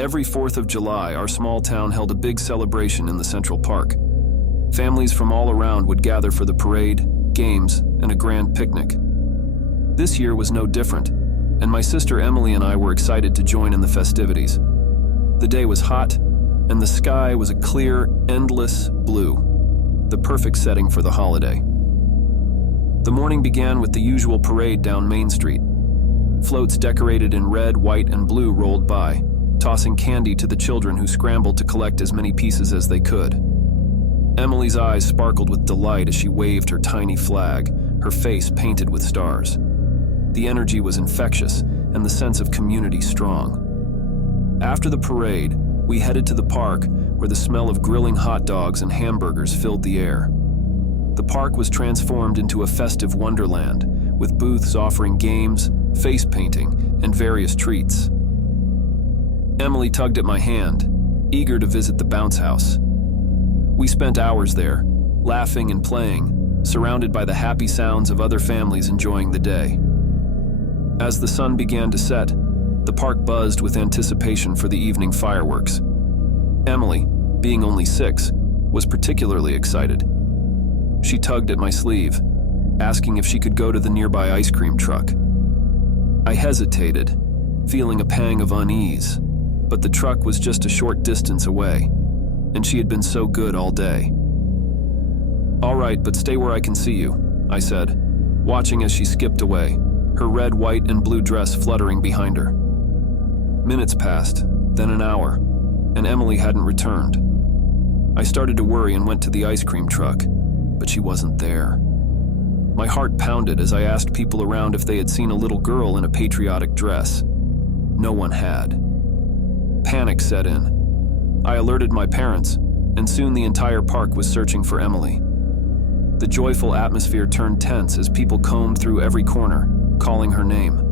Every 4th of July, our small town held a big celebration in the Central Park. Families from all around would gather for the parade, games, and a grand picnic. This year was no different, and my sister Emily and I were excited to join in the festivities. The day was hot, and the sky was a clear, endless blue, the perfect setting for the holiday. The morning began with the usual parade down Main Street. Floats decorated in red, white, and blue rolled by, tossing candy to the children who scrambled to collect as many pieces as they could. Emily's eyes sparkled with delight as she waved her tiny flag, her face painted with stars. The energy was infectious, and the sense of community strong. After the parade, we headed to the park, where the smell of grilling hot dogs and hamburgers filled the air. The park was transformed into a festive wonderland, with booths offering games, face painting, and various treats. Emily tugged at my hand, eager to visit the bounce house. We spent hours there, laughing and playing, surrounded by the happy sounds of other families enjoying the day. As the sun began to set, the park buzzed with anticipation for the evening fireworks. Emily, being only 6, was particularly excited. She tugged at my sleeve, asking if she could go to the nearby ice cream truck. I hesitated, feeling a pang of unease, but the truck was just a short distance away, and she had been so good all day. "All right, but stay where I can see you," I said, watching as she skipped away, her red, white, and blue dress fluttering behind her. Minutes passed, then an hour, and Emily hadn't returned. I started to worry and went to the ice cream truck, but she wasn't there. My heart pounded as I asked people around if they had seen a little girl in a patriotic dress. No one had. Panic set in. I alerted my parents, and soon the entire park was searching for Emily. The joyful atmosphere turned tense as people combed through every corner, calling her name.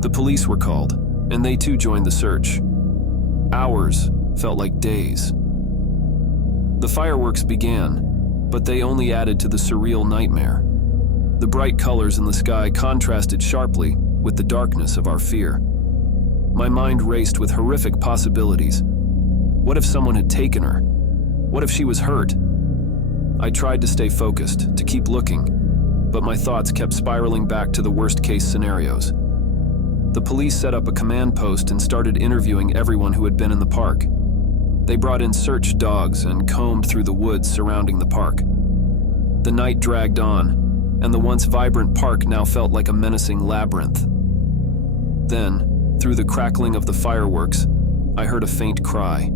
The police were called, and they too joined the search. Hours felt like days. The fireworks began, but they only added to the surreal nightmare. The bright colors in the sky contrasted sharply with the darkness of our fear. My mind raced with horrific possibilities. What if someone had taken her? What if she was hurt? I tried to stay focused, to keep looking, but my thoughts kept spiraling back to the worst-case scenarios. The police set up a command post and started interviewing everyone who had been in the park. They brought in search dogs and combed through the woods surrounding the park. The night dragged on, and the once vibrant park now felt like a menacing labyrinth. Then, through the crackling of the fireworks, I heard a faint cry.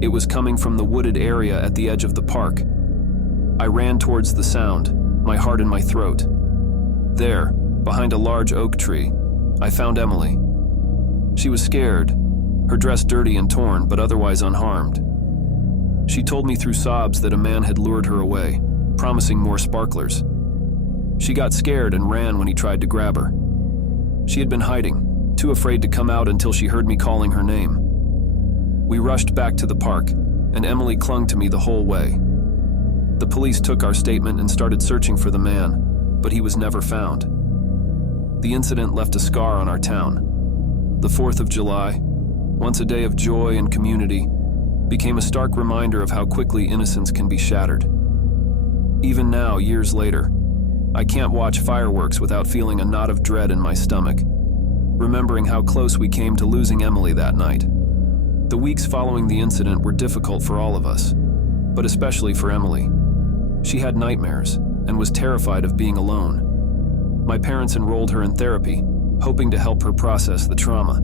It was coming from the wooded area at the edge of the park. I ran towards the sound, my heart in my throat. There, behind a large oak tree, I found Emily. She was scared, her dress dirty and torn, but otherwise unharmed. She told me through sobs that a man had lured her away, promising more sparklers. She got scared and ran when he tried to grab her. She had been hiding, too afraid to come out until she heard me calling her name. We rushed back to the park, and Emily clung to me the whole way. The police took our statement and started searching for the man, but he was never found. The incident left a scar on our town. The 4th of July, once a day of joy and community, became a stark reminder of how quickly innocence can be shattered. Even now, years later, I can't watch fireworks without feeling a knot of dread in my stomach, remembering how close we came to losing Emily that night. The weeks following the incident were difficult for all of us, but especially for Emily. She had nightmares and was terrified of being alone. My parents enrolled her in therapy, hoping to help her process the trauma.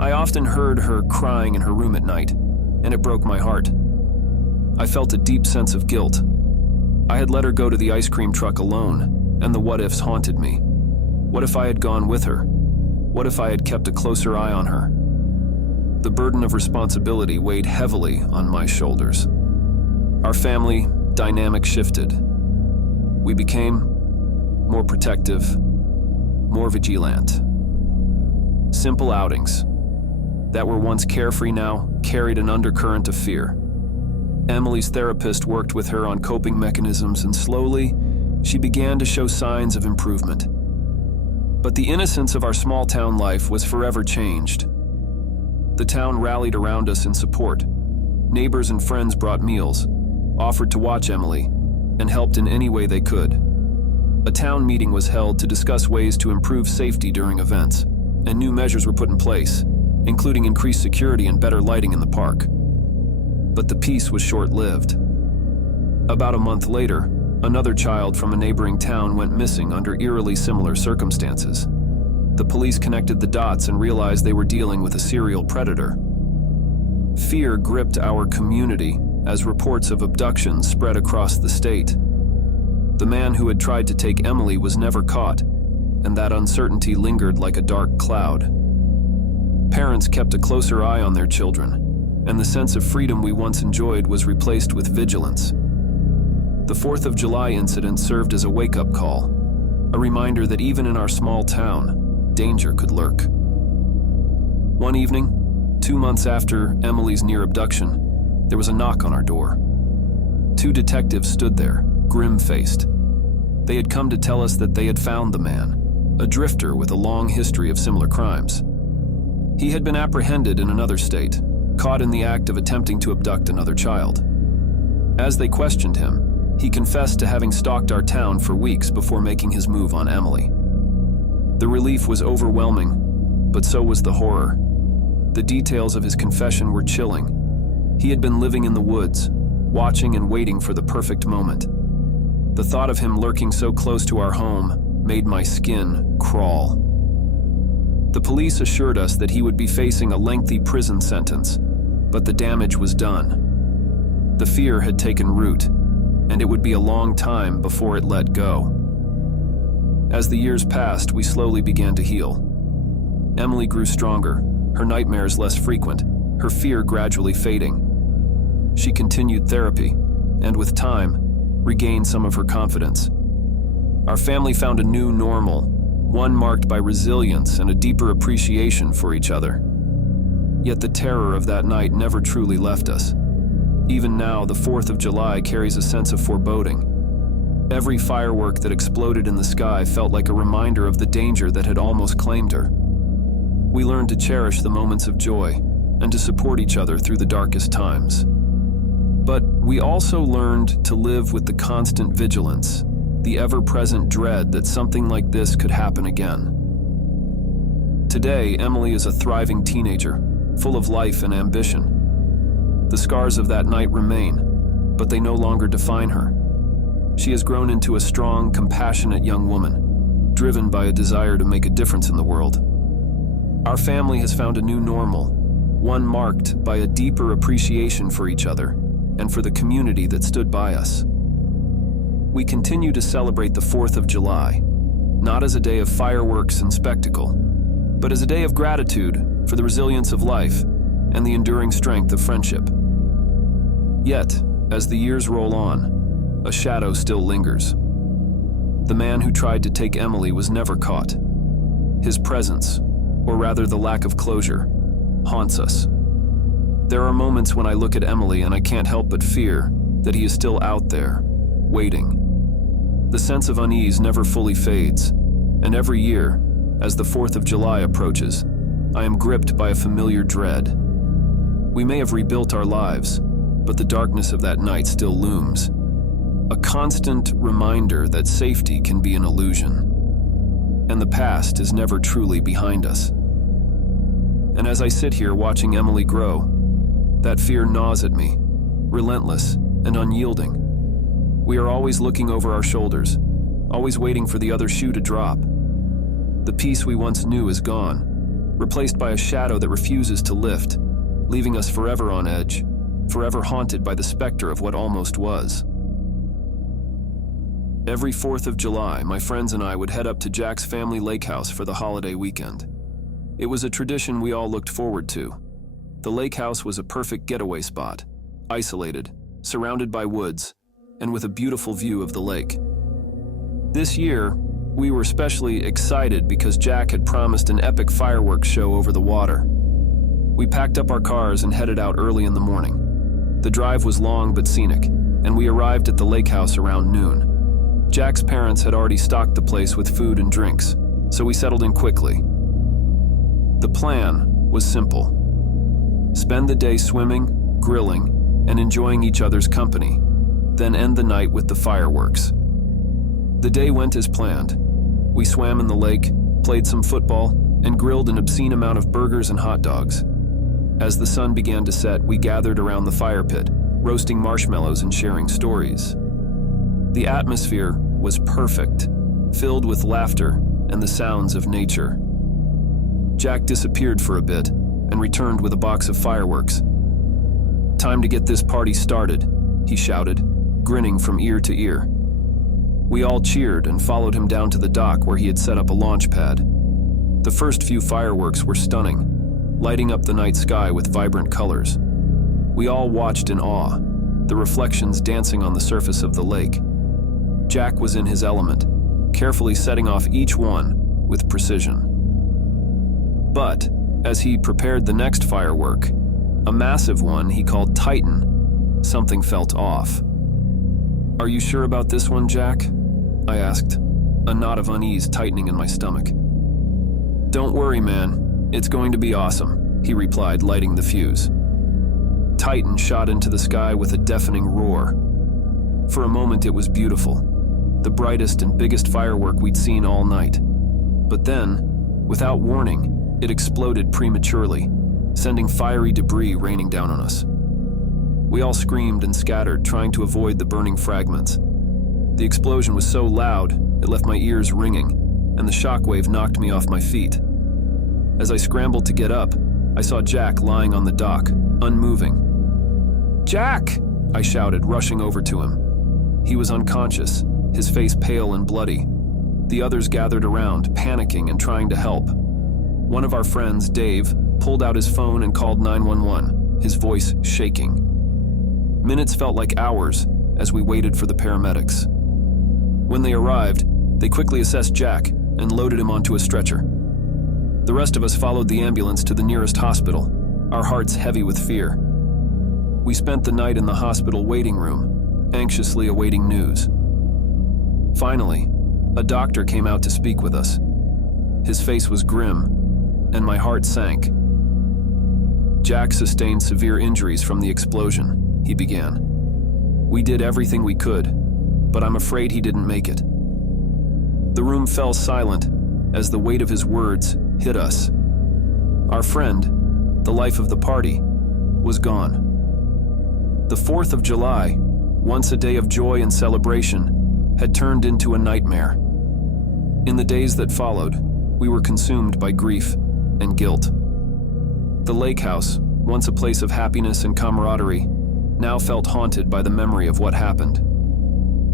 I often heard her crying in her room at night, and it broke my heart. I felt a deep sense of guilt. I had let her go to the ice cream truck alone, and the what-ifs haunted me. What if I had gone with her? What if I had kept a closer eye on her? The burden of responsibility weighed heavily on my shoulders. Our family dynamic shifted. We became more protective, more vigilant. Simple outings that were once carefree now carried an undercurrent of fear. Emily's therapist worked with her on coping mechanisms, and slowly, she began to show signs of improvement. But the innocence of our small-town life was forever changed. The town rallied around us in support. Neighbors and friends brought meals, offered to watch Emily, and helped in any way they could. A town meeting was held to discuss ways to improve safety during events, and new measures were put in place, including increased security and better lighting in the park. But the peace was short-lived. About a month later, another child from a neighboring town went missing under eerily similar circumstances. The police connected the dots and realized they were dealing with a serial predator. Fear gripped our community as reports of abductions spread across the state. The man who had tried to take Emily was never caught, and that uncertainty lingered like a dark cloud. Parents kept a closer eye on their children, and the sense of freedom we once enjoyed was replaced with vigilance. The 4th of July incident served as a wake-up call, a reminder that even in our small town, danger could lurk. One evening, 2 months after Emily's near abduction, there was a knock on our door. 2 detectives stood there, grim-faced. They had come to tell us that they had found the man, a drifter with a long history of similar crimes. He had been apprehended in another state, caught in the act of attempting to abduct another child. As they questioned him, he confessed to having stalked our town for weeks before making his move on Emily. The relief was overwhelming, but so was the horror. The details of his confession were chilling. He had been living in the woods, watching and waiting for the perfect moment. The thought of him lurking so close to our home made my skin crawl. The police assured us that he would be facing a lengthy prison sentence, but the damage was done. The fear had taken root, and it would be a long time before it let go. As the years passed, we slowly began to heal. Emily grew stronger, her nightmares less frequent, her fear gradually fading. She continued therapy, and with time, regained some of her confidence. Our family found a new normal, one marked by resilience and a deeper appreciation for each other. Yet the terror of that night never truly left us. Even now, the 4th of July carries a sense of foreboding. Every firework that exploded in the sky felt like a reminder of the danger that had almost claimed her. We learned to cherish the moments of joy and to support each other through the darkest times. But we also learned to live with the constant vigilance, the ever-present dread that something like this could happen again. Today, Emily is a thriving teenager, full of life and ambition. The scars of that night remain, but they no longer define her. She has grown into a strong, compassionate young woman, driven by a desire to make a difference in the world. Our family has found a new normal, one marked by a deeper appreciation for each other and for the community that stood by us. We continue to celebrate the 4th of July, not as a day of fireworks and spectacle, but as a day of gratitude for the resilience of life and the enduring strength of friendship. Yet, as the years roll on, a shadow still lingers. The man who tried to take Emily was never caught. His presence, or rather the lack of closure, haunts us. There are moments when I look at Emily and I can't help but fear that he is still out there, waiting. The sense of unease never fully fades, and every year, as the 4th of July approaches, I am gripped by a familiar dread. We may have rebuilt our lives, but the darkness of that night still looms. A constant reminder that safety can be an illusion, and the past is never truly behind us. And as I sit here watching Emily grow, that fear gnaws at me, relentless and unyielding. We are always looking over our shoulders, always waiting for the other shoe to drop. The peace we once knew is gone, replaced by a shadow that refuses to lift, leaving us forever on edge, forever haunted by the specter of what almost was. Every 4th of July, my friends and I would head up to Jack's family lake house for the holiday weekend. It was a tradition we all looked forward to. The lake house was a perfect getaway spot, isolated, surrounded by woods, and with a beautiful view of the lake. This year, we were especially excited because Jack had promised an epic fireworks show over the water. We packed up our cars and headed out early in the morning. The drive was long but scenic, and we arrived at the lake house around noon. Jack's parents had already stocked the place with food and drinks, so we settled in quickly. The plan was simple. spend the day swimming, grilling, and enjoying each other's company, then end the night with the fireworks. The day went as planned. We swam in the lake, played some football, and grilled an obscene amount of burgers and hot dogs. As the sun began to set, we gathered around the fire pit, roasting marshmallows and sharing stories. The atmosphere was perfect, filled with laughter and the sounds of nature. Jack disappeared for a bit and returned with a box of fireworks. "Time to get this party started," he shouted, grinning from ear to ear. We all cheered and followed him down to the dock where he had set up a launch pad. The first few fireworks were stunning, lighting up the night sky with vibrant colors. We all watched in awe, the reflections dancing on the surface of the lake. Jack was in his element, carefully setting off each one with precision. But, as he prepared the next firework, a massive one he called Titan, something felt off. "Are you sure about this one, Jack?" I asked, a knot of unease tightening in my stomach. "Don't worry, man. It's going to be awesome," he replied, lighting the fuse. Titan shot into the sky with a deafening roar. For a moment it was beautiful, the brightest and biggest firework we'd seen all night. But then, without warning, it exploded prematurely, sending fiery debris raining down on us. We all screamed and scattered, trying to avoid the burning fragments. The explosion was so loud, it left my ears ringing, and the shockwave knocked me off my feet. As I scrambled to get up, I saw Jack lying on the dock, unmoving. "Jack!" I shouted, rushing over to him. He was unconscious, his face pale and bloody. The others gathered around, panicking and trying to help. One of our friends, Dave, pulled out his phone and called 911, his voice shaking. Minutes felt like hours as we waited for the paramedics. When they arrived, they quickly assessed Jack and loaded him onto a stretcher. The rest of us followed the ambulance to the nearest hospital, our hearts heavy with fear. We spent the night in the hospital waiting room, anxiously awaiting news. Finally, a doctor came out to speak with us. His face was grim, and my heart sank. "Jack sustained severe injuries from the explosion," he began. "We did everything we could, but I'm afraid he didn't make it." The room fell silent as the weight of his words hit us. Our friend, the life of the party, was gone. The 4th of July, once a day of joy and celebration, had turned into a nightmare. In the days that followed, we were consumed by grief and guilt. The lake house, once a place of happiness and camaraderie, now felt haunted by the memory of what happened.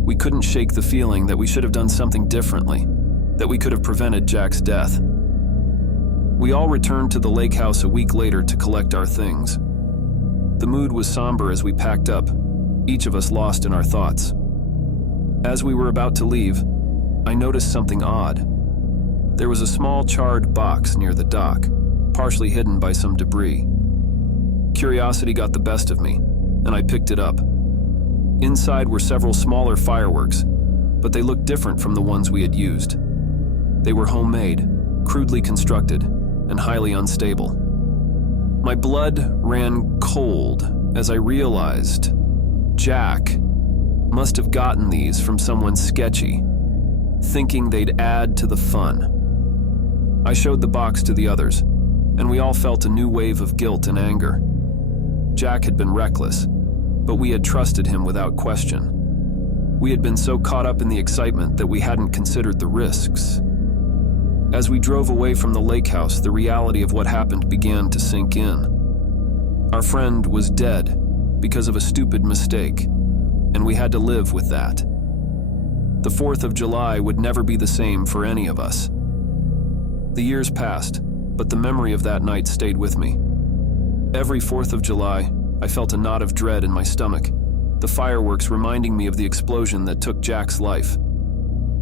We couldn't shake the feeling that we should have done something differently, that we could have prevented Jack's death. We all returned to the lake house a week later to collect our things. The mood was somber as we packed up, each of us lost in our thoughts. As we were about to leave, I noticed something odd. There was a small charred box near the dock, partially hidden by some debris. Curiosity got the best of me, and I picked it up. Inside were several smaller fireworks, but they looked different from the ones we had used. They were homemade, crudely constructed, and highly unstable. My blood ran cold as I realized Jack must have gotten these from someone sketchy, thinking they'd add to the fun. I showed the box to the others, and we all felt a new wave of guilt and anger. Jack had been reckless, but we had trusted him without question. We had been so caught up in the excitement that we hadn't considered the risks. As we drove away from the lake house, the reality of what happened began to sink in. Our friend was dead because of a stupid mistake, and we had to live with that. The 4th of July would never be the same for any of us. The years passed, but the memory of that night stayed with me. Every 4th of July, I felt a knot of dread in my stomach, the fireworks reminding me of the explosion that took Jack's life.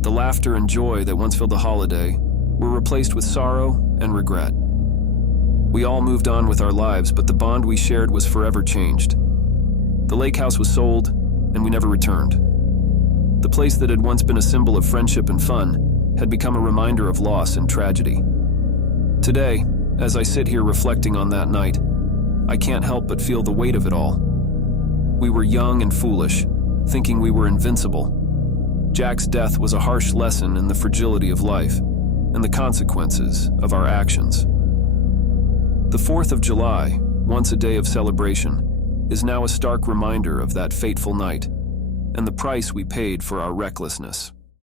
The laughter and joy that once filled the holiday were replaced with sorrow and regret. We all moved on with our lives, but the bond we shared was forever changed. The lake house was sold, and we never returned. The place that had once been a symbol of friendship and fun had become a reminder of loss and tragedy. Today, as I sit here reflecting on that night, I can't help but feel the weight of it all. We were young and foolish, thinking we were invincible. Jack's death was a harsh lesson in the fragility of life and the consequences of our actions. The 4th of July, once a day of celebration, is now a stark reminder of that fateful night and the price we paid for our recklessness.